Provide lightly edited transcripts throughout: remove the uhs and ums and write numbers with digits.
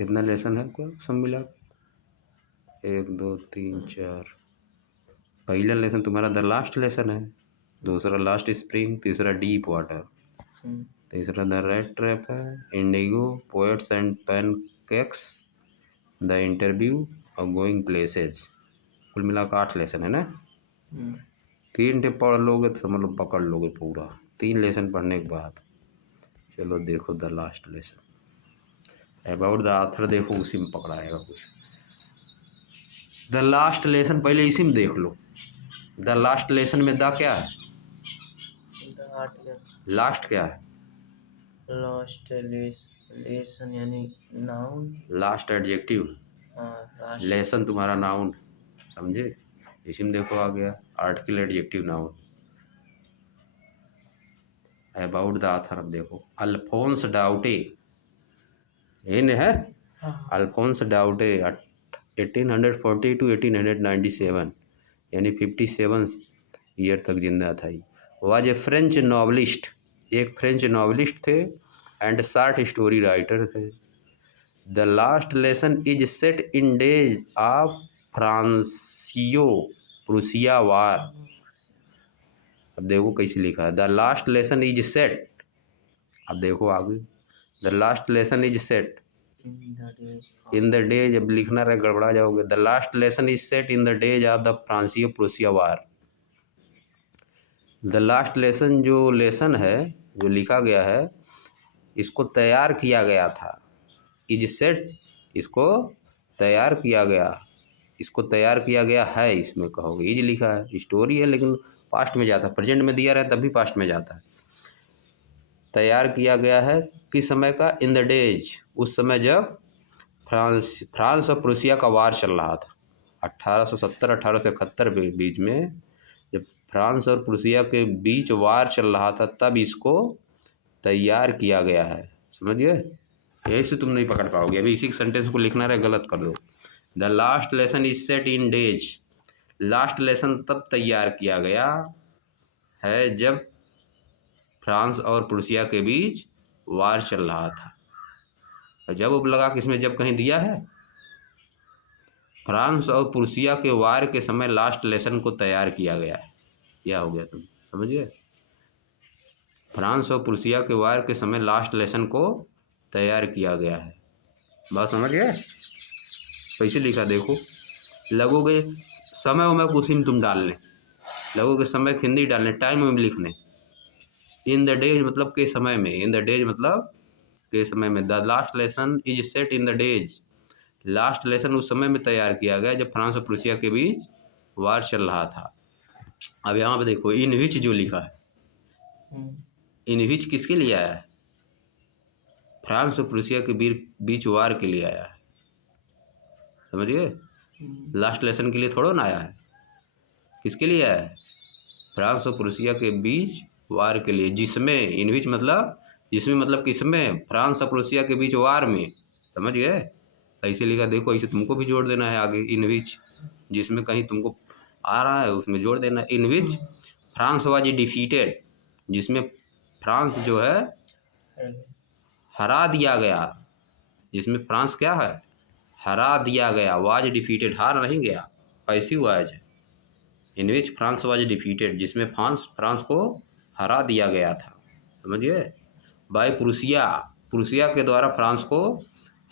कितना लेसन है को सब मिला? 1 2 3 4। पहला लेसन तुम्हारा द लास्ट लेसन है, दूसरा लास्ट स्प्रिंग, तीसरा डीप वाटर, तीसरा द रेड ट्रैप है, Indigo, poets and pancakes, the interview और गोइंग प्लेसेज। कुल मिला कर 8 लेसन है ना। 3 टे पढ़ लोगे तो समझ लो पकड़ लोगे पूरा। 3 लेसन पढ़ने के बाद चलो देखो the last lesson. About the author देखो, उसी में पकड़ाएगा कुछ। द लास्ट लेसन पहले इसी में देख लो। द लास्ट लेसन में द क्या है? लास्ट क्या है? लास्ट लेसन यानी नाउन। Last adjective. लेसन तुम्हारा नाउन, समझे? इसी में देखो आ गया article adjective noun. About the author अब देखो, अल्फोंस डाउटे, इन है अल्फोंस डाउटे 1840 to 1897 यानी 57 ईयर तक जिंदा था। वाज ए फ्रेंच नॉवलिस्ट, एक फ्रेंच नॉवलिस्ट थे एंड शॉर्ट स्टोरी राइटर थे। The last lesson is set in days of Franco Prussia war. अब देखो कैसे लिखा है, the last lesson is set. अब देखो आगे, the last lesson is set in the days, अब लिखना रहे गड़बड़ा जाओगे। The last lesson is set in the days of the Franco Prussia war. The last lesson जो लेसन है जो लिखा गया है, इसको तैयार किया गया था। इज सेट, इसको तैयार किया गया, इसको तैयार किया गया है, इसमें कहोगे इज लिखा है, स्टोरी है लेकिन पास्ट में जाता है, प्रेजेंट में दिया रहा है तभी पास्ट में जाता है। तैयार किया गया है किस समय का? इन द डेज, उस समय जब फ्रांस और प्रूसिया का वार चल रहा था। 1870 1871 के बीच में जब फ्रांस और प्रूसिया के बीच वार चल रहा था, तब इसको तैयार किया गया है। समझ गए? यही से तुम नहीं पकड़ पाओगे। अभी इसी सेंटेंस को लिखना रहे, गलत कर दो। The last lesson is set in days, last lesson तब तैयार किया गया है जब फ्रांस और प्रूसिया के बीच वार चल रहा था। और जब अब लगा किसमें, जब कहीं दिया है फ्रांस और प्रूसिया के वार के समय लास्ट लेसन को तैयार किया गया है। क्या हो गया तुम समझ गए? फ्रांस और प्रूसिया के वार के समय लास्ट लेसन को तैयार किया गया है। बात समझ गए? कैसे लिखा देखो, लगोगे समय उमय को उसी में तुम डालने, लगोगे समय हिंदी डालने, टाइम में लिखने। इन द डेज मतलब के समय में, इन द डेज मतलब के समय में। The last lesson is set in the days, last lesson उस समय में तैयार किया गया जब फ्रांस और प्रूसिया के बीच वार चल रहा था। अब यहाँ पे देखो इन विच जो लिखा है, इन विच किसके लिए आया है? फ्रांस और प्रूसिया के बीच वार के लिए आया है। समझिए? लास्ट लेसन के लिए थोड़ा ना आया है, किसके लिए आया है? फ्रांस और प्रूसिया के बीच वार के लिए, जिसमें, इन विच मतलब जिसमें मतलब किसमें? फ्रांस और प्रूसिया के बीच वार में। समझ गए? ऐसे लिखा देखो, ऐसे तुमको भी जोड़ देना है आगे, इन विच, जिसमें कहीं तुमको आ रहा है उसमें जोड़ देना। इन विच फ्रांस वाज डिफीटेड, जिसमें फ्रांस जो है हरा दिया गया, जिसमें फ्रांस क्या है? हरा दिया गया। वाज डिफीटेड, हार नहीं गया, ऐसी हुआ है। इन विच फ्रांस वाज डिफीटेड, जिसमें फ्रांस को हरा दिया गया था। समझिए? बाय प्रूसिया, प्रूसिया के द्वारा फ्रांस को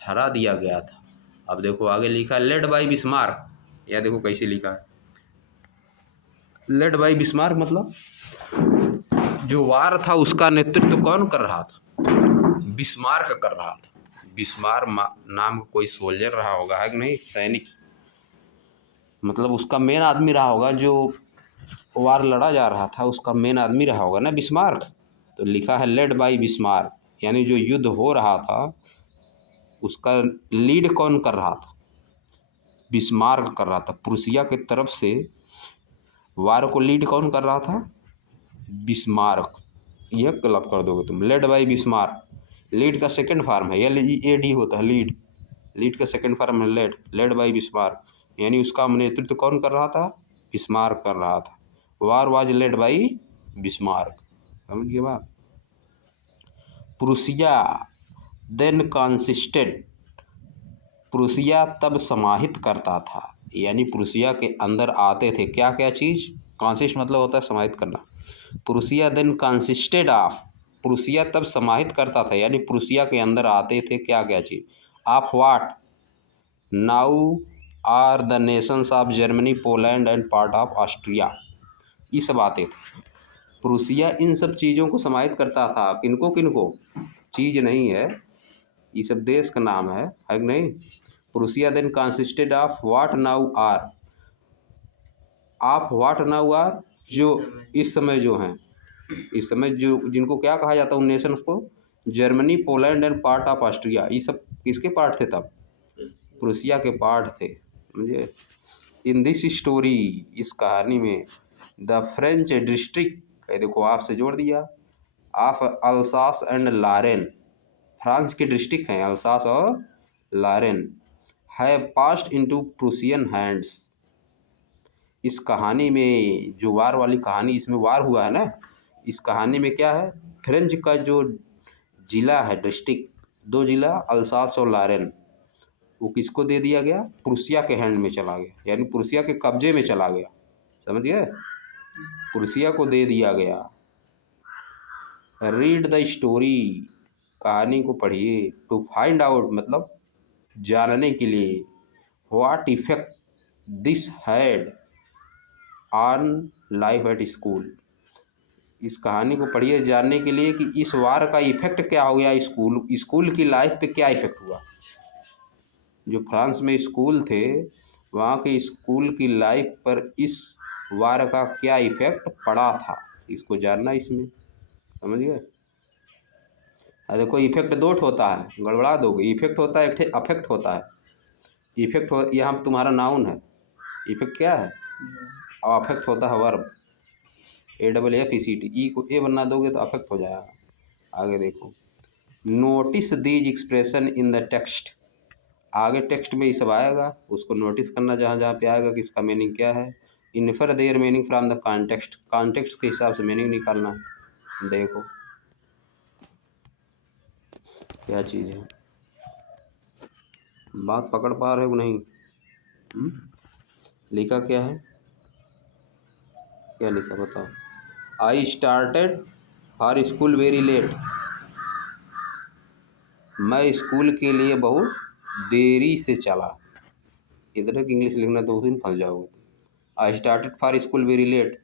हरा दिया गया था। अब देखो आगे लिखा लेड बाय बिस्मार्क, या देखो कैसे लिखा है, लेड बाय बिस्मार्क मतलब जो वार था उसका नेतृत्व कौन कर रहा था? बिस्मार्क कर रहा था। बिस्मार्क नाम कोई सोल्जर रहा होगा, है कि नहीं, सैनिक, मतलब उसका मेन आदमी रहा होगा, जो वार लड़ा जा रहा था उसका मेन आदमी रहा होगा ना बिस्मार्क। तो लिखा है लेड बाय बिस्मार्क, यानी जो युद्ध हो रहा था उसका लीड कौन कर रहा था? बिस्मार्क कर रहा था। प्रूसिया की तरफ से वार को लीड कौन कर रहा था? बिस्मार्क। यह गलत कर दोगे तुम, लेड बाय बिस्मार्क। लीड का सेकंड फॉर्म है, LEAD होता है लीड, लीड का सेकंड फॉर्म है लेड, लेड बाय बिस्मार्क, यानी उसका नेतृत्व कौन कर रहा था? बिस्मार्क कर रहा था। वार वाज लेड बाय बिस्मार्क। समझ गए बात? प्रूसिया देन कंसिस्टेड प्रुसिया तब समाहित करता था, यानी प्रुसिया के अंदर आते थे क्या क्या चीज़। कंसिस्ट मतलब होता है समाहित करना। Prussia then consisted of, Prussia तब समाहित करता था यानी प्रुसिया के अंदर आते थे क्या क्या चीज़। Of what, now are the nations of Germany, Poland and part of Austria, ये सब आते थे। प्रुसिया इन सब चीज़ों को समाहित करता था। किनको किनको, चीज़ नहीं है, ये सब देश का नाम है कि नहीं। Prussia then consisted of what now are, of what now are, जो इस समय जो हैं, इस समय जो जिनको क्या कहा जाता है उन नेशंस को, Germany, Poland and part of Austria, ये सब किसके पार्ट थे तब, प्रुसिया के पार्ट थे, समझे। इन दिस स्टोरी, इस कहानी में, द फ्रेंच डिस्ट्रिक्ट, देखो आपसे जोड़ दिया, of Alsace and Lauren, France के डिस्ट्रिक्ट हैं अल्सास और लारेन, है पास्ट इनटू प्रूसियन हैंड्स। इस कहानी में जो वार वाली कहानी, इसमें वार हुआ है ना, इस कहानी में क्या है, फ्रेंच का जो ज़िला है, डिस्ट्रिक्ट, दो ज़िला अल्सास और लारेन, वो किसको दे दिया गया, प्रुसिया के हैंड में चला गया, यानी प्रुसिया के कब्जे में चला गया, समझ गए, प्रुसिया को दे दिया गया। रीड द स्टोरी, कहानी को पढ़िए, टू फाइंड आउट मतलब जानने के लिए, what effect this had on life at school, इस कहानी को पढ़िए जानने के लिए कि इस वार का इफेक्ट क्या हो गया स्कूल की लाइफ पे क्या इफेक्ट हुआ। जो फ्रांस में स्कूल थे वहाँ के स्कूल की लाइफ पर इस वार का क्या इफेक्ट पड़ा था, इसको जानना इसमें, समझ गए। देखो इफेक्ट दो होता है, गड़बड़ा दोगे, इफेक्ट होता है, एक अफेक्ट होता है। इफेक्ट हो, यहाँ पर तुम्हारा नाउन है, इफेक्ट क्या है, और अफेक्ट होता है वर्ब, AFFECT, ई को ए बना दोगे तो अफेक्ट हो जाएगा। आगे देखो, notice these expression in the text, आगे टेक्स्ट में ये सब आएगा, उसको नोटिस करना जहाँ जहाँ पे आएगा कि इसका मीनिंग क्या है। Infer their meaning from the context, context के हिसाब से मीनिंग निकालना है। देखो क्या चीज़ है, बात पकड़ पा रहे हो नहीं, लिखा क्या है, क्या लिखा बताओ। I started for school very late, मैं स्कूल के लिए बहुत देरी से चला, इधर की इंग्लिश लिखना तो उसी में फंस जाओगे। I started for school very late,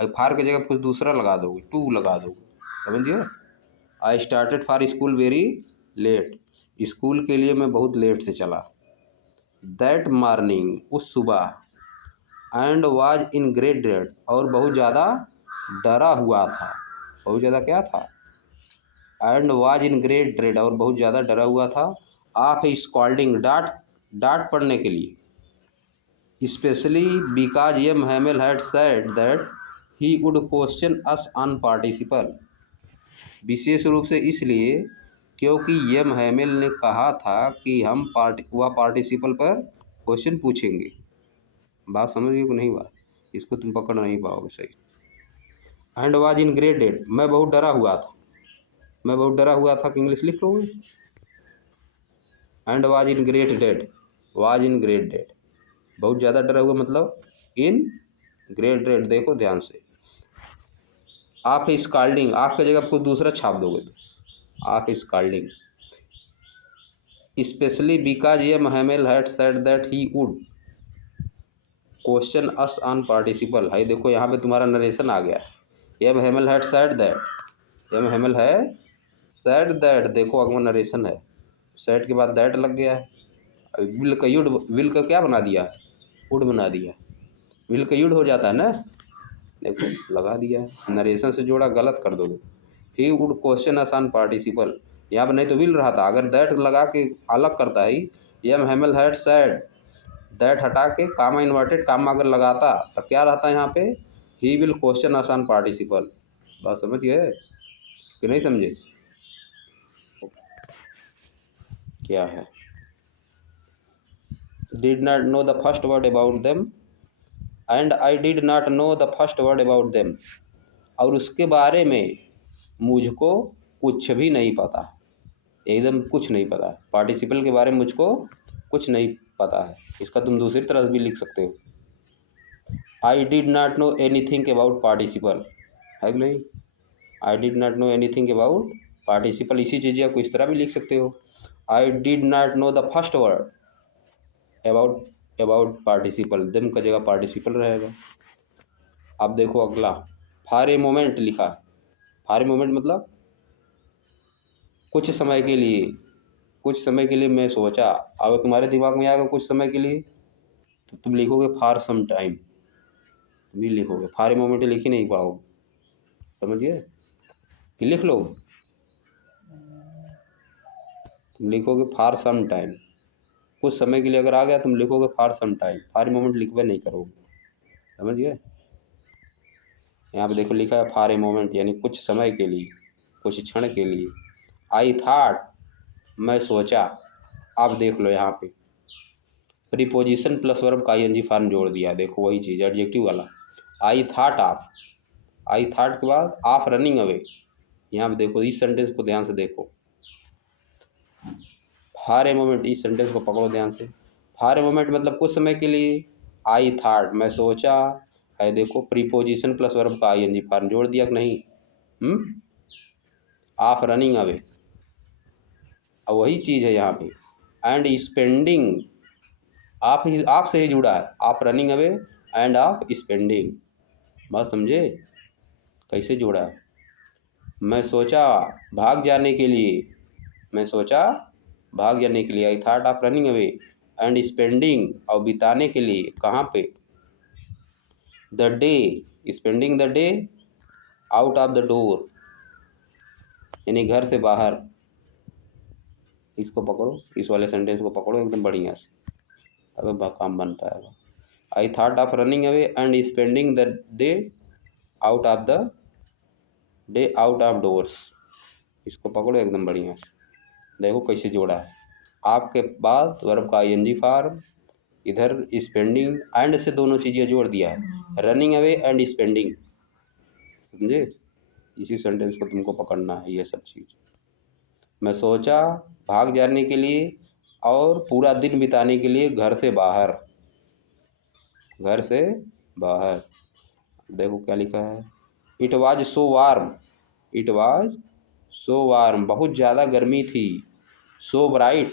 far की जगह कुछ दूसरा लगा दोगे, टू लगा दोगे, समझिए। I started for school very late, school के लिए मैं बहुत लेट से चला। दैट मॉर्निंग, उस सुबह, and was in great dread, और बहुत ज़्यादा डरा हुआ था, बहुत ज़्यादा क्या था, and was in great dread, और बहुत ज़्यादा डरा हुआ था, ऑफ स्कॉल्डिंग, डांट, डांट पड़ने के लिए, specially because M Hamel had said that he would question us on participle, विशेष रूप से इसलिए क्योंकि एम हैमेल ने कहा था कि हम वह पार्टिसिपल पर क्वेश्चन पूछेंगे। बात समझ गई कि नहीं, बात इसको तुम पकड़ नहीं पाओगे सही। And was in great dead, मैं बहुत डरा हुआ था, मैं बहुत डरा हुआ था कि इंग्लिश लिख लोगे। And was in great dead, was in great dead, बहुत ज़्यादा डरा हुआ मतलब इन ग्रेट डेड, देखो ध्यान से। आप स्काल्डिंग, आपकी जगह कुछ दूसरा छाप दोगे तो आप scolding, specially because M Hamel had said that he would question us on participle, है देखो यहाँ पे तुम्हारा नरेशन आ गया, M Hamel had said that, M Hamel है सेड दैट, देखो अगला नरेशन है, सेड के बाद दैट लग गया है, विल का युड, विल का क्या बना दिया, वुड बना दिया, विल का युड हो जाता है ना, देखो लगा दिया है, नरेशन से जोड़ा गलत कर दोगे। ही would question us on participle, यहाँ पर नहीं तो विल रहा था, अगर दैट लगा के अलग करता ही, M Hamel had said, that हटा के कामा इन्वर्टेड कामा अगर लगाता तो क्या रहता है यहाँ पे, he will question us on participle. बात समझिए कि नहीं समझे, क्या है, did not know the first word about them, and I did not know the first word about them, और उसके बारे में मुझको कुछ भी नहीं पता, एकदम कुछ नहीं पता, पार्टिसिपल के बारे में मुझको कुछ नहीं पता है। इसका तुम दूसरी तरह भी लिख सकते हो, I did not know anything about participle, है कि नहीं। I did not know anything about participle, इसी चीज़ को इस तरह भी लिख सकते हो, I did not know the first word about participle, them का जगह पार्टिसिपल रहेगा। अब देखो अगला, फॉर ए मोमेंट लिखा। फॉर ए मोमेंट मतलब कुछ समय के लिए, कुछ समय के लिए मैं सोचा। अगर तुम्हारे दिमाग में आएगा कुछ समय के लिए तो तुम लिखोगे फॉर सम टाइम, तुम ही लिखोगे, फॉर ए मोमेंट लिख ही नहीं पाओगे, समझिए कि लिख लो, तुम लिखोगे फॉर सम टाइम, कुछ समय के लिए अगर आ गया तुम लिखोगे for some time, for a moment लिखवे नहीं करोगे, समझिए। यहाँ पे देखो लिखा है फॉर ए मोमेंट यानी कुछ समय के लिए, कुछ क्षण के लिए। आई थाट मैं सोचा, आप देख लो यहाँ पे प्रीपोजिशन प्लस वर्ब का आईएनजी फॉर्म जोड़ दिया, देखो वही चीज़ एडजेक्टिव वाला। I thought of, I thought के बाद ऑफ रनिंग अवे, यहाँ पे देखो इस सेंटेंस को ध्यान से देखो, फॉर ए मोमेंट, इस सेंटेंस को पकड़ो ध्यान से। फॉर ए मोमेंट मतलब कुछ समय के लिए, आई थाट मैं सोचा है, देखो प्रीपोजिशन प्लस वर्ब का आईएनजी फॉर्म जोड़ दिया कि नहीं, ऑफ रनिंग अवे, अब वही चीज़ है यहाँ पे। एंड स्पेंडिंग, आप से ही जुड़ा है, आप रनिंग अवे एंड आप स्पेंडिंग, बात समझे कैसे जोड़ा है। मैं सोचा भाग जाने के लिए, मैं सोचा भाग जाने के लिए, I thought of running away, and spending और बिताने के लिए, कहाँ पे, the day, spending the day out of the door यानी घर से बाहर। इसको पकड़ो, इस वाले सेंटेंस को पकड़ो एकदम बढ़िया से, अब काम बन पाएगा। I thought of running away and spending the day out of the day out of doors, इसको पकड़ो एकदम बढ़िया से, देखो कैसे जोड़ा है। आपके बाद वर्ब का आईएनजी फॉर्म, इधर स्पेंडिंग एंड से दोनों चीज़ें जोड़ दिया है, रनिंग अवे एंड स्पेंडिंग, समझे। इसी सेंटेंस को तुमको पकड़ना है, ये सब चीज़। मैं सोचा भाग जाने के लिए और पूरा दिन बिताने के लिए घर से बाहर, घर से बाहर। देखो क्या लिखा है, it was so warm, it was so warm बहुत ज़्यादा गर्मी थी, सो ब्राइट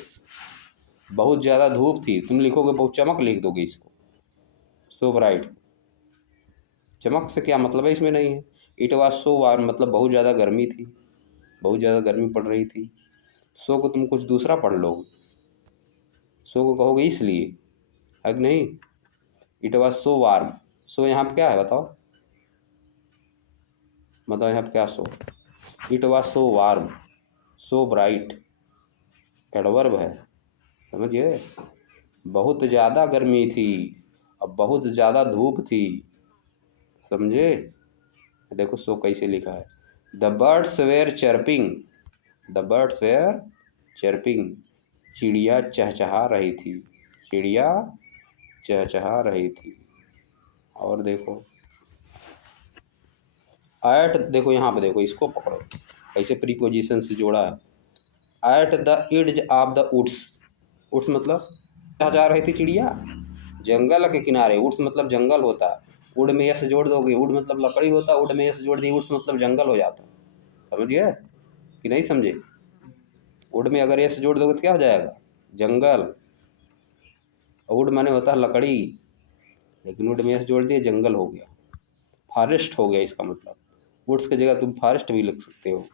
बहुत ज़्यादा धूप थी, तुम लिखोगे बहुत चमक लिख दोगे इसको, सो ब्राइट, चमक से क्या मतलब है इसमें नहीं है। इट वाज सो वार्म मतलब बहुत ज़्यादा गर्मी थी, बहुत ज़्यादा गर्मी पड़ रही थी। सो को तुम कुछ दूसरा पढ़ लोगे, सो को कहोगे इसलिए, है कि नहीं। It was so warm, so यहाँ पे क्या है बताओ, बताओ यहाँ पे क्या so, it was so warm, so bright adverb है, समझिए। बहुत ज़्यादा गर्मी थी, अब बहुत ज़्यादा धूप थी, समझे। देखो सो कैसे लिखा है, the birds were chirping, the birds were chirping चिड़िया चहचहा रही थी, चिड़िया चहचहा रही थी। और देखो एट, देखो यहाँ पे देखो, इसको पकड़ो कैसे प्रीपोजिशन से जोड़ा है। At the edge of the woods, woods मतलब चहचहा रही थी चिड़िया, जंगल के किनारे, वुड्स मतलब जंगल होता है, वुड में यस जोड़ दोगे, वुड मतलब लकड़ी होता है, वुड में यस जोड़ दिए, वुड्स मतलब जंगल हो जाता है, समझिए कि नहीं समझे। वुड में अगर यस जोड़ दोगे तो क्या हो जाएगा, जंगल, वुड माने होता है लकड़ी, लेकिन वुड में यस जोड़ दिए जंगल हो गया, फॉरेस्ट हो गया इसका मतलब, वुड्स की जगह तुम फॉरेस्ट भी लिख सकते हो।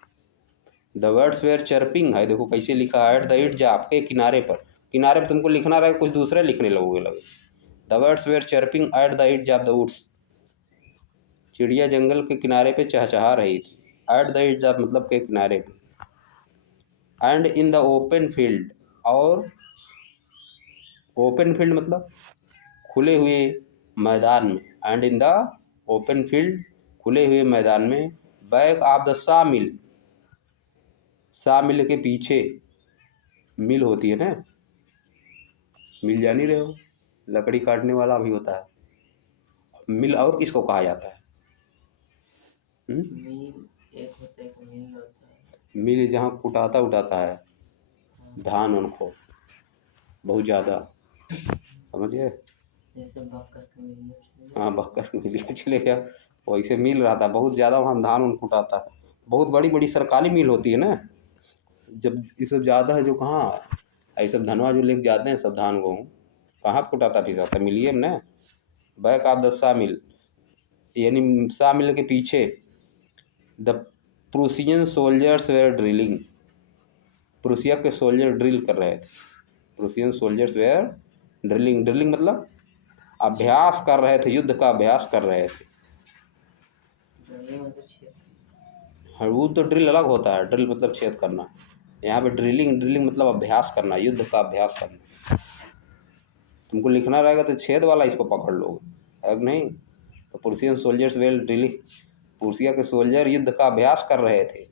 द वर्ड्स वेयर चर्पिंग है, देखो कैसे लिखा है, एट द एड्ज आपके किनारे पर, किनारे पर तुमको लिखना रहे कुछ दूसरे लिखने लगोगे लगे। The words were chirping at the edge of the woods, चिड़िया जंगल के किनारे पे चहचहा रही थी, एट द एड्ज ऑफ मतलब के किनारे पे। And in the open field, और ओपन फील्ड मतलब खुले हुए मैदान में, and in the open field खुले हुए मैदान में, बैक ऑफ द सा मिल, सा मिल के पीछे, मिल होती है ना, मिल जान ही रहे हो, लकड़ी काटने वाला भी होता है मिल, और किसको कहा जाता है, मील एक होता है, एक मील होता है, मिल जहाँ कुटाता उटाता है हाँ। धान उनको, बहुत ज़्यादा, समझिए। जैसे बक्कस का मिलियन चले हाँ, बक्कस के मिल चले गया, वैसे मिल रहा था बहुत ज़्यादा, वहाँ धान उन कुटाता है। बहुत बड़ी बड़ी सरकारी मिल होती है ना, जब ये सब ज़्यादा है जो कहाँ, ये सब धनवा जो लेके जाते हैं सब धान गेहूँ, कहाँ पे कुटाता पिसाता, मिलिए में ना। बैक ऑफ द सा मिल, यानी सा मिल के पीछे the Prussian soldiers were drilling, Prussia के सोल्जर ड्रिल कर रहे थे। Prussian soldiers were drilling, drilling मतलब अभ्यास कर रहे थे, युद्ध का अभ्यास कर रहे थे। ड्रिलिंग मतलब छेद। हाँ, वो तो ड्रिल अलग होता है, ड्रिल मतलब छेद करना। यहाँ पे ड्रिलिंग, ड्रिलिंग मतलब अभ्यास करना, युद्ध का अभ्यास करना। तुमको लिखना रहेगा तो छेद वाला इसको पकड़ लोगे, है कि नहीं। तो Prussian soldiers well drilling, Prussia के सोल्जर युद्ध का अभ्यास कर रहे थे,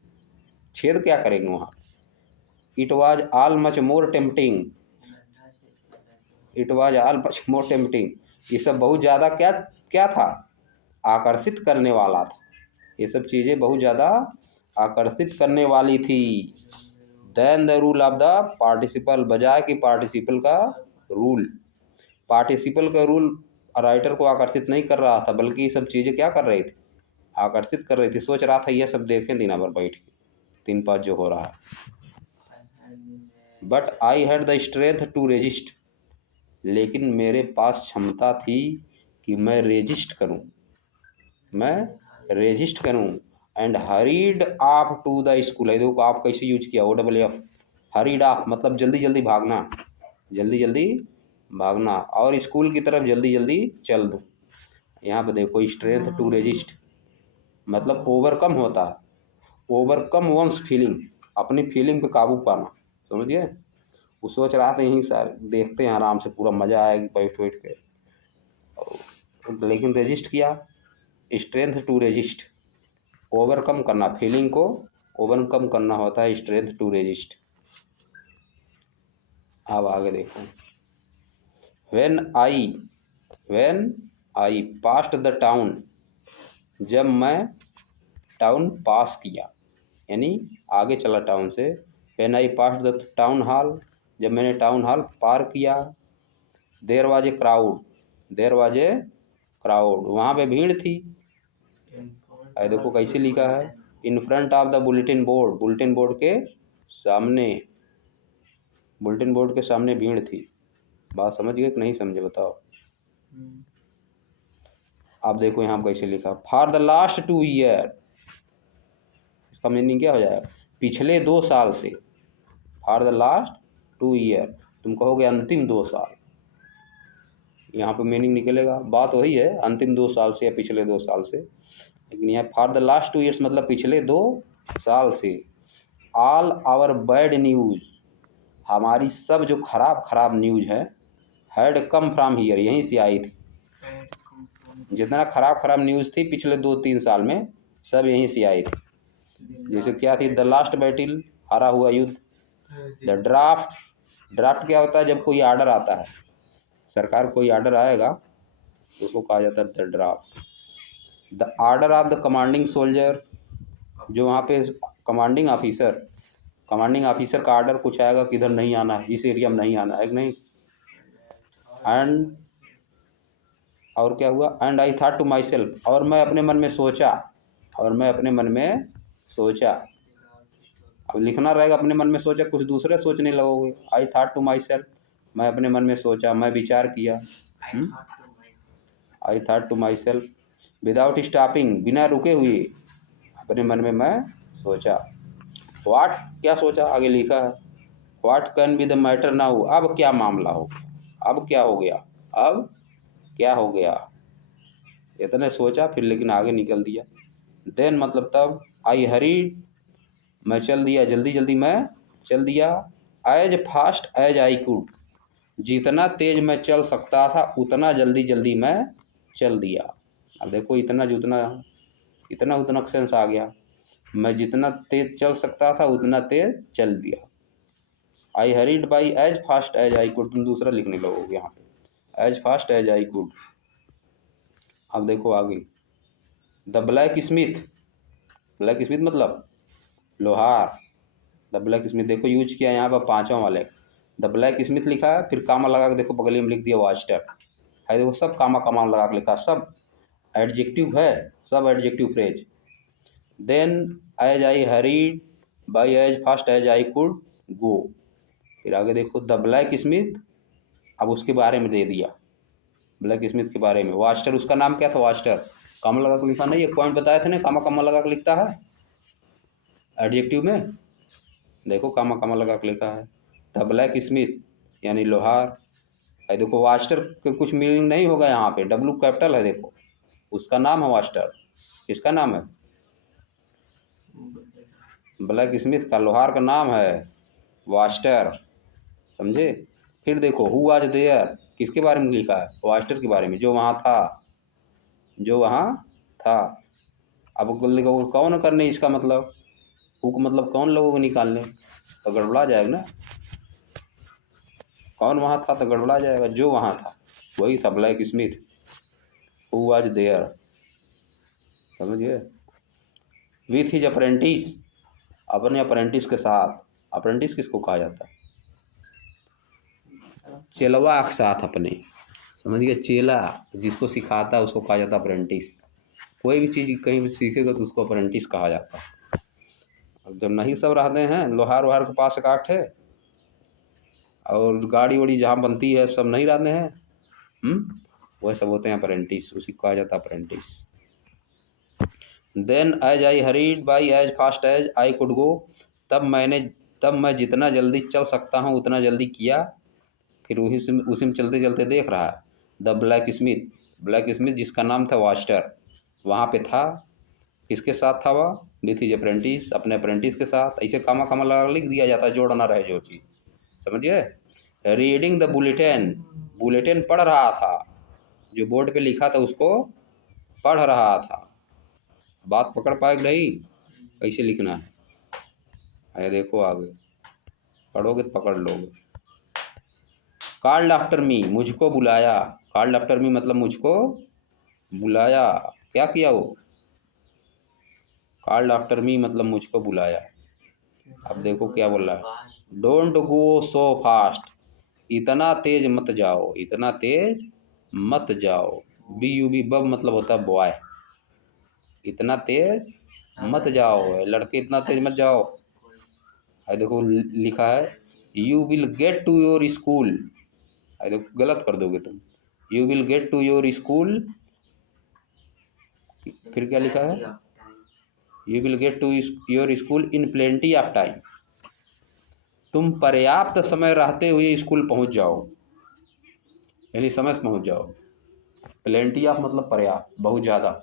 छेद क्या करेंगे वहाँ। It was all much more tempting, गड्ढा छेद। It was all much more tempting, ये सब बहुत ज़्यादा क्या क्या था, आकर्षित करने वाला था। ये सब चीज़ें बहुत ज़्यादा आकर्षित करने वाली थी। Then the rule of the participle, बजाय कि पार्टिसिपल का रूल, पार्टिसिपल का रूल राइटर को आकर्षित नहीं कर रहा था, बल्कि ये सब चीज़ें क्या कर रही थी, आकर्षित कर रही थी। सोच रहा था ये सब देखें दिन भर बैठ के, 3-5 जो हो रहा है। But I had the strength to resist, लेकिन मेरे पास क्षमता थी कि मैं रेजिस्ट करूं, मैं रेजिस्ट करूं। And hurried off to the school, है देखो आप कैसे यूज किया, OFF, हरीड ऑफ मतलब जल्दी जल्दी भागना, जल्दी जल्दी भागना, और स्कूल की तरफ जल्दी जल्दी चल दूँ। यहाँ पर देखो स्ट्रेंथ टू रेजिस्ट मतलब ओवरकम होता है, ओवरकम वंस फीलिंग, अपनी फीलिंग पे काबू पाना, समझिए। वो सोच रहा था यहीं सर देखते हैं आराम से, पूरा मज़ा आएगी बैठ बैठ के, लेकिन रेजिस्ट किया। स्ट्रेंथ टू रेजिस्ट, ओवरकम करना, फीलिंग को ओवरकम करना होता है स्ट्रेंथ टू रेजिस्ट। अब आगे देखो, when I past the town, जब मैं टाउन पास किया, यानी आगे चला टाउन से। When I pass the town hall, जब मैंने टाउन हॉल पार किया। There was a crowd, there was a crowd, वहाँ पे भीड़ थी। अरे देखो कैसे लिखा है, in front of the bulletin board, bulletin board के सामने, बुलेटिन बोर्ड के सामने भीड़ थी। बात समझ गए कि नहीं समझे बताओ। आप देखो यहाँ पर कैसे लिखा, फॉर द लास्ट 2 ईयर, इसका मीनिंग क्या हो जाएगा, पिछले 2 साल से। फॉर द लास्ट 2 ईयर, तुम कहोगे अंतिम 2 साल, यहाँ पे मीनिंग निकलेगा, बात वही है, अंतिम 2 साल से या पिछले 2 साल से, लेकिन यहाँ फॉर द लास्ट 2 ईयर्स मतलब पिछले 2 साल से। ऑल आवर बैड न्यूज़, हमारी सब जो खराब खराब न्यूज़ है, हैड कम फ्राम हियर, यहीं से आई थी। जितना खराब खराब न्यूज़ थी पिछले 2-3 साल में, सब यहीं से आई थी। जैसे क्या थी, द लास्ट बैटिल, हारा हुआ युद्ध। द ड्राफ्ट, ड्राफ्ट क्या होता है, जब कोई आर्डर आता है, सरकार कोई आर्डर आएगा तो उसको कहा जाता है the draft. The order of the commanding soldier, जो वहाँ पे कमांडिंग ऑफिसर का आर्डर कुछ आएगा कि इधर नहीं आना है, इस एरिया में नहीं आना है कि नहीं। एंड और क्या हुआ, and I thought to myself, और मैं अपने मन में सोचा, और मैं अपने मन में सोचा। अब लिखना रहेगा अपने मन में सोचा, कुछ दूसरे सोचने लगोगे। I thought to myself, मैं अपने मन में सोचा, मैं विचार किया। I thought to myself without stopping, बिना रुके हुए अपने मन में मैं सोचा। व्हाट, क्या सोचा, आगे लिखा है, what can be the matter now, अब क्या मामला हो, अब क्या हो गया, अब क्या हो गया, इतने सोचा फिर, लेकिन आगे निकल दिया। देन मतलब तब, आई हरीड, मैं चल दिया, जल्दी जल्दी मैं चल दिया। As fast as I could, जितना तेज मैं चल सकता था उतना जल्दी जल्दी मैं चल दिया। अब देखो इतना जितना, इतना उतना सेंस आ गया, मैं जितना तेज चल सकता था उतना तेज चल दिया। I hurried by as fast as I could, तुम दूसरा लिखने लगोगे यहाँ पे, as fast as I could. अब देखो आगे, the blacksmith, blacksmith मतलब लोहार, द ब्लैक स्मिथ, देखो यूज किया यहाँ पर 5वां वाले, द ब्लैक स्मिथ लिखा है, फिर कामा लगा के देखो बगल में लिख दिया वास्टर है, देखो सब कामा कामा लगा के लिखा, सब एडजेक्टिव है, सब adjective phrase. Then as I hurried by as fast as I could go, फिर आगे देखो द ब्लैक स्मिथ, अब उसके बारे में दे दिया, ब्लैक स्मिथ के बारे में। वास्टर उसका नाम क्या था, वास्टर, कामा लगा के लिखा नहीं, एक पॉइंट बताए थे ना, कामा कामा लगा के लिखता है एडजेक्टिव में, देखो कामा कामा लगा के लिखा है। द ब्लैक स्मिथ यानी लोहार है, देखो वास्टर के कुछ मीनिंग नहीं होगा यहाँ पे, डब्लू कैपिटल है, देखो उसका नाम है वास्टर, किसका नाम है, ब्लैक स्मिथ का, लोहार का नाम है वास्टर, समझे। फिर देखो हु वाज देयर, किसके बारे में लिखा है, वास्टर के बारे में, जो वहाँ था, जो वहाँ था। अब लिखो कौन करने, इसका मतलब हु का मतलब कौन लोगों को निकालने, तो गड़बड़ा जाएगा ना, कौन वहाँ था तो गड़बड़ा जाएगा, जो वहाँ था वही था blacksmith, who was there, समझिए। विथ हिज अप्रेंटिस, अपने अप्रेंटिस के साथ, अप्रेंटिस किसको कहा जाता है, चेलवा के साथ अपने, समझिए, चेला जिसको सिखाता है उसको कहा जाता है अप्रेंटिस, कोई भी चीज़ कहीं भी सीखेगा तो उसको अप्रेंटिस कहा जाता है। अब जब नहीं सब रहते हैं, लोहार वहार के पास काट है, और गाड़ी वाड़ी जहाँ बनती है सब नहीं रहते हैं, वह सब होते हैं अप्रेंटिस, उसी को कहा जाता है apprentice. Then as I hurried by as fast as I could go, तब मैं जितना जल्दी चल सकता हूँ उतना जल्दी किया, फिर उसी में चलते चलते देख रहा है the blacksmith, black Smith जिसका नाम था वास्टर, वहाँ पे था, किसके साथ था वह, विथ हिज अप्रेंटिस, अपने अप्रेंटिस के साथ, ऐसे कामा कामा लगा लिख दिया जाता है, जोड़ ना रहे जो चीज़, समझिए। रीडिंग द बुलेटिन, बुलेटिन पढ़ रहा था, जो बोर्ड पे लिखा था उसको पढ़ रहा था, बात पकड़ पाएगा नहीं, कैसे लिखना है, देखो आगे पढ़ोगे तो पकड़ लोगे। कॉल्ड आफ्टर मी, मुझको बुलाया, कॉल्ड आफ्टर मी मतलब मुझको बुलाया, क्या किया वो, कॉल्ड आफ्टर मी मतलब मुझको बुलाया। अब देखो क्या बोल रहा है, डोंट गो सो फास्ट, इतना तेज मत जाओ, इतना तेज मत जाओ, बी यू बी बब मतलब होता है बॉय, इतना तेज मत जाओ, लड़के इतना तेज मत जाओ, है देखो लिखा है you will get to your school, है देखो गलत कर दोगे तुम, you will get to your school, फिर क्या लिखा है, you will get to your school in plenty of time, तुम पर्याप्त समय रहते हुए स्कूल पहुंच जाओ, यानी समय से पहुंच जाओ, प्लेंटी ऑफ मतलब पर्याप्त, बहुत ज़्यादा,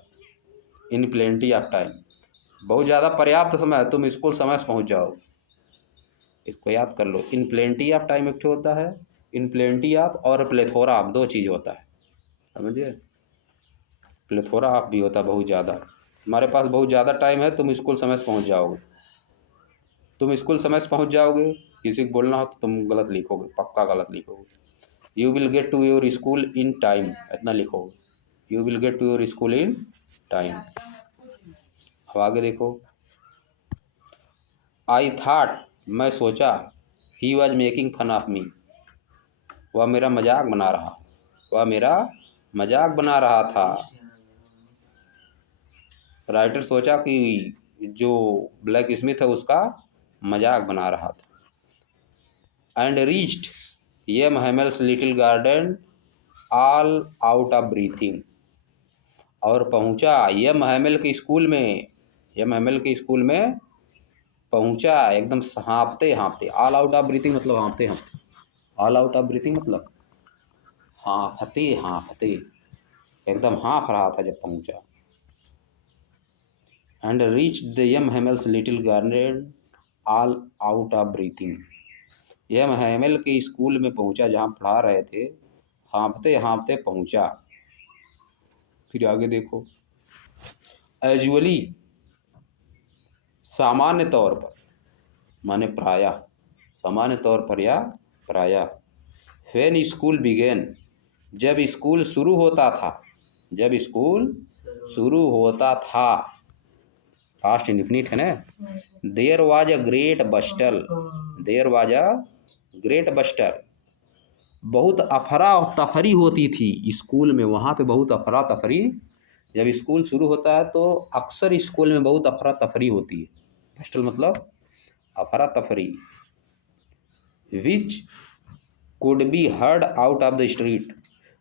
इन प्लेंटी ऑफ टाइम, बहुत ज़्यादा पर्याप्त समय, तुम स्कूल समय से पहुंच जाओ, इसको याद कर लो। इन प्लेंटी ऑफ टाइम एक होता है, इन प्लेंटी ऑफ और प्लेथोरा ऑफ दो चीज़ होता है, समझिए, प्लेथोरा ऑफ भी होता है बहुत ज़्यादा, तुम्हारे पास बहुत ज़्यादा टाइम है, तुम स्कूल समय से पहुंच जाओगे, तुम स्कूल समय से पहुंच जाओगे, किसी को बोलना हो तो तुम गलत लिखोगे, पक्का गलत लिखोगे, you will get to your school in time, इतना लिखोगे, you will get to your school in time. अब आगे देखो, आई थाट, मैं सोचा, he was making fun of me, वह मेरा मजाक बना रहा, वह मेरा मजाक बना रहा था, राइटर सोचा कि जो ब्लैक स्मिथ है उसका मजाक बना रहा था। And reached M Hamel's little garden all out of breathing, और पहुंचा यम हेमल के स्कूल में, यम हेमल के स्कूल में पहुंचा एकदम हाँफते हाँफते, ऑल आउट ऑफ ब्रीथिंग मतलब हाँफते हाँफते, ऑल आउट ऑफ ब्रीथिंग मतलब हाँफते हाँफते, एकदम हाँफ रहा था जब पहुंचा। And reach the M Hamel's little garden all out of breathing, M Hamel के स्कूल में पहुंचा जहाँ पढ़ा रहे थे, हाँफते हाँफते पहुंचा। फिर आगे देखो, एजुअली सामान्य तौर पर, माने प्रायः, सामान्य तौर पर या प्रायः, व्हेन स्कूल बिगेन, जब स्कूल शुरू होता था, जब स्कूल शुरू होता था, पास्ट इंडिफिनिट है ना, there was a great bustle, there was a great bustle. बहुत अफरा तफरी होती थी स्कूल में, वहाँ पे बहुत अफरा तफरी। जब स्कूल शुरू होता है तो अक्सर स्कूल में बहुत अफरा तफरी होती है। बस्टर मतलब अफरा तफरी। Which could be heard out of the street,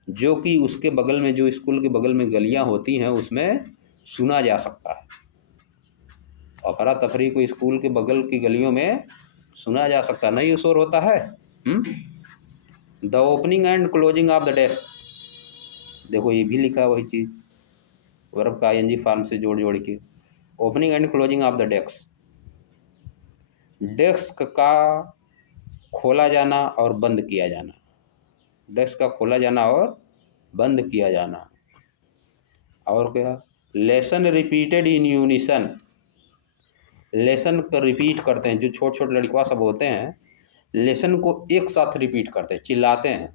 जो कि उसके बगल में, जो स्कूल के बगल में गलियाँ होती हैं उसमें सुना जा सकता है। अफरा तफरी को स्कूल के बगल की गलियों में सुना जा सकता है, नहीं शोर होता है। The opening and closing of the desk, देखो ये भी लिखा है वही चीज़, वर्ब का आईएनजी फॉर्म से जोड़ जोड़ के। Opening and closing of the desk, desk का खोला जाना और बंद किया जाना, डेस्क का खोला जाना और बंद किया जाना। और क्या, lesson repeated in unison, lesson को रिपीट करते हैं, जो छोटे छोटे लड़का सब होते हैं लेसन को एक साथ रिपीट करते हैं, चिल्लाते हैं।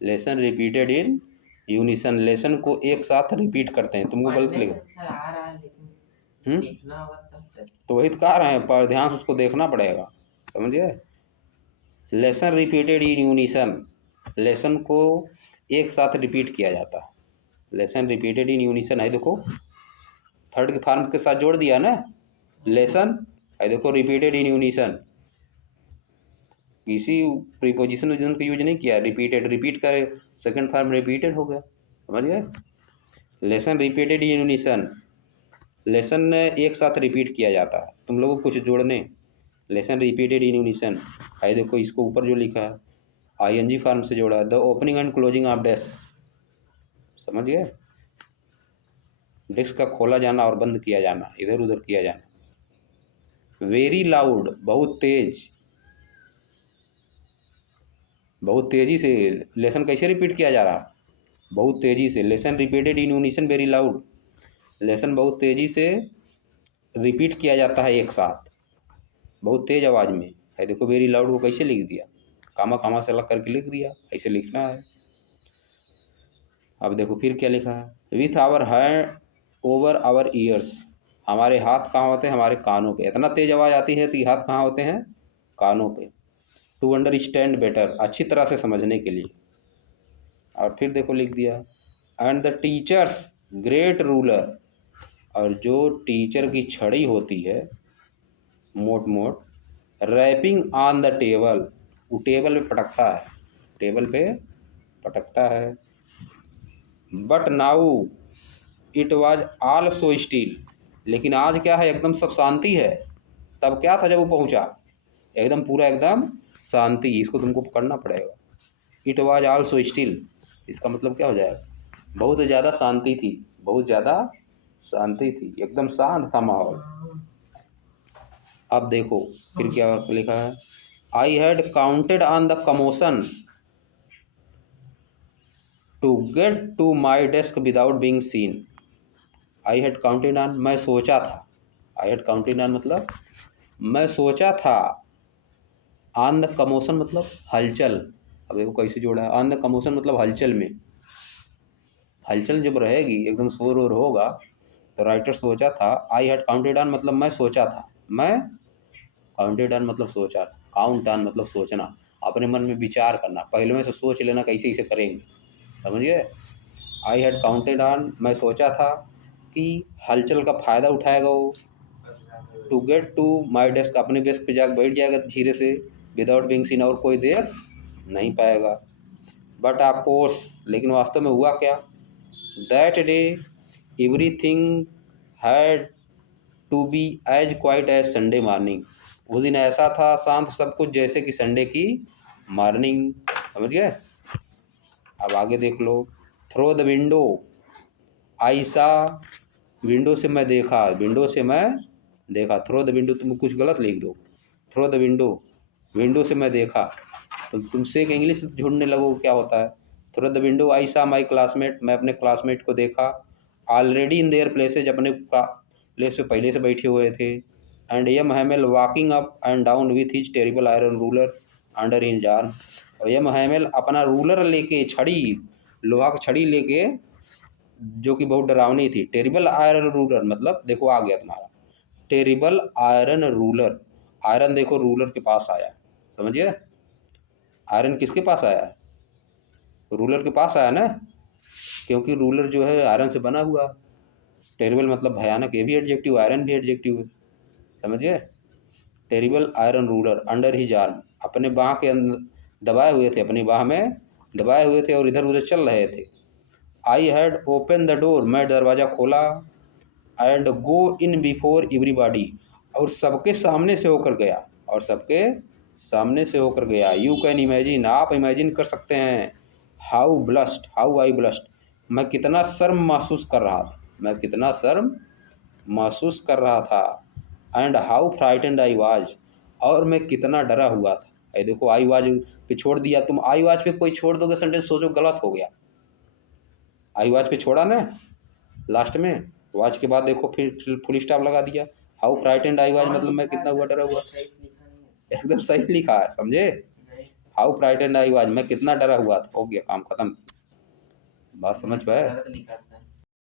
Lesson repeated in unison, lesson को एक साथ रिपीट करते हैं। तुमको गलत पढ़ने लगे? में सर आ रहा है लेकिन देखना होगा तब। तो वही तो कह रहे हैं, पर ध्यान से उसको देखना पड़ेगा, समझिए। Lesson repeated in unison, lesson को एक साथ रिपीट किया जाता है। लेसन रिपीटेड इन यूनिसन है, देखो थर्ड के फॉर्म के साथ जोड़ दिया ना, लेसन है, देखो रिपीटेड इन यूनिसन, किसी प्रीपोजिशन का यूज नहीं किया, रिपीटेड, रिपीट करे सेकंड फॉर्म रिपीटेड हो गया, समझ गए। Lesson repeated in unison, lesson एक साथ रिपीट किया जाता है। तुम लोगों को कुछ जोड़ने, लेसन रिपीटेड इन यूनिसन है, देखो इसको ऊपर जो लिखा है आईएनजी फॉर्म से जोड़ा, the opening and closing of desk, समझ गए। डेस्क का खोला जाना और बंद किया जाना, इधर उधर किया जाना। वेरी लाउड, बहुत तेज, बहुत तेजी से। लेसन कैसे रिपीट किया जा रहा, बहुत तेजी से। Lesson repeated in unison very loud, lesson बहुत तेजी से रिपीट किया जाता है एक साथ, बहुत तेज आवाज़ में है। देखो वेरी लाउड को कैसे लिख दिया, कामा कामा से अलग करके लिख दिया, ऐसे लिखना है। अब देखो फिर क्या लिखा है, with our hand over our ears, हमारे हाथ कहाँ होते हैं, हमारे कानों पे। इतना तेज आवाज़ आती है तो हाथ कहाँ होते हैं, कानों पे। टू अंडरस्टैंड बेटर, अच्छी तरह से समझने के लिए। और फिर देखो लिख दिया, and the teachers great ruler, और जो टीचर की छड़ी होती है मोट मोट, रैपिंग ऑन द टेबल, वो टेबल पे पटकता है, टेबल पे पटकता है। But now it was all so still, लेकिन आज क्या है, एकदम सब शांति है। तब क्या था जब वो पहुंचा, एकदम पूरा एकदम शांति, इसको तुमको पकड़ना पड़ेगा। It was all so still, इसका मतलब क्या हो जाएगा, बहुत ज़्यादा शांति थी, बहुत ज़्यादा शांति थी, एकदम शांत था माहौल। अब देखो फिर क्या लिखा है, I had counted on the commotion to get to my desk without being seen. I had counted on, मैं सोचा था, आई हैड काउंटेड ऑन मतलब मैं सोचा था, ऑन द कमोशन मतलब हलचल। अब देखो कैसे जोड़ा है, ऑन द कमोशन मतलब हलचल में, हलचल जब रहेगी एकदम शोर वोर होगा तो राइटर सोचा था। आई हैड काउंटेड ऑन मतलब मैं सोचा था, मैं काउंटेड ऑन मतलब सोचा था, काउंट ऑन मतलब सोचना, अपने मन में विचार करना, पहले में से सोच लेना कैसे इसे करेंगे, समझिए। आई हैड काउंटेड ऑन, मैं सोचा था कि हलचल का फ़ायदा उठाएगा वो। To get to my desk, अपने डेस्क पे जाकर बैठ जाएगा धीरे से, विदाउट बीइंग सीन, और कोई देख नहीं पाएगा। बट ऑफ कोर्स, लेकिन वास्तव में हुआ क्या, that day everything had to be as quiet as Sunday morning, उस दिन ऐसा था शांत सब कुछ जैसे कि संडे की मॉर्निंग, समझ गए। अब आगे देख लो, थ्रो द विंडो आई सा, विंडो से मैं देखा, विंडो से मैं देखा, थ्रो द विंडो तुम कुछ गलत लिख दो, थ्रो द विंडो, विंडो से मैं देखा, तो तुमसे एक इंग्लिश ढूंढने लगो क्या होता है। थ्रो द विंडो आई सा माई क्लासमेट, मैं अपने क्लासमेट को देखा, ऑलरेडी इन देयर प्लेसेज, अपने प्लेस पे पहले से बैठे हुए थे। And M Hamel walking up and down with his terrible iron ruler under his arm, और यम हैमेल अपना रूलर लेके, छड़ी, लोहा की छड़ी लेके, जो कि बहुत डरावनी थी। टेरिबल आयरन रूलर मतलब देखो आ गया तुम्हारा, टेरिबल आयरन रूलर, आयरन देखो रूलर के पास आया, समझिए। आयरन किसके पास आया? रूलर के पास आया ना, क्योंकि रूलर जो है आयरन से बना हुआ। टेरिबल मतलब भयानक, ये भी एडजेक्टिव, आयरन भी एडजेक्टिव है, समझ गए। Terrible iron ruler under his arm, अपने बाह के अंदर दबाए हुए थे, अपनी बाह में दबाए हुए थे और इधर उधर चल रहे थे। I had open the door, मैं दरवाज़ा खोला। And go in before everybody, और सबके सामने से होकर गया, और सबके सामने से होकर गया। यू कैन इमेजिन, आप इमेजिन कर सकते हैं। How blast, how I blast, मैं कितना शर्म महसूस कर रहा था, मैं कितना शर्म महसूस कर रहा था। And how frightened I was, और मैं कितना डरा हुआ था। ये देखो आई वाज पे छोड़ दिया, तुम आई वाज पे कोई छोड़ दोगे सेंटेंस, सोचो गलत हो गया। आई वाज पे छोड़ा ना लास्ट में, वाज के बाद देखो फिर फुल स्टॉप लगा दिया। हाउ फ्राइटेंड आई वाज मतलब मैं कितना हुआ, डरा हुआ। सही से लिखा नहीं है एकदम सही लिखा है, समझे। नहीं। हाउ फ्राइटेंड आई वाज, मैं कितना डरा हुआ था, हो गया काम खत्म। बात समझ पाए। गलत लिखा सर।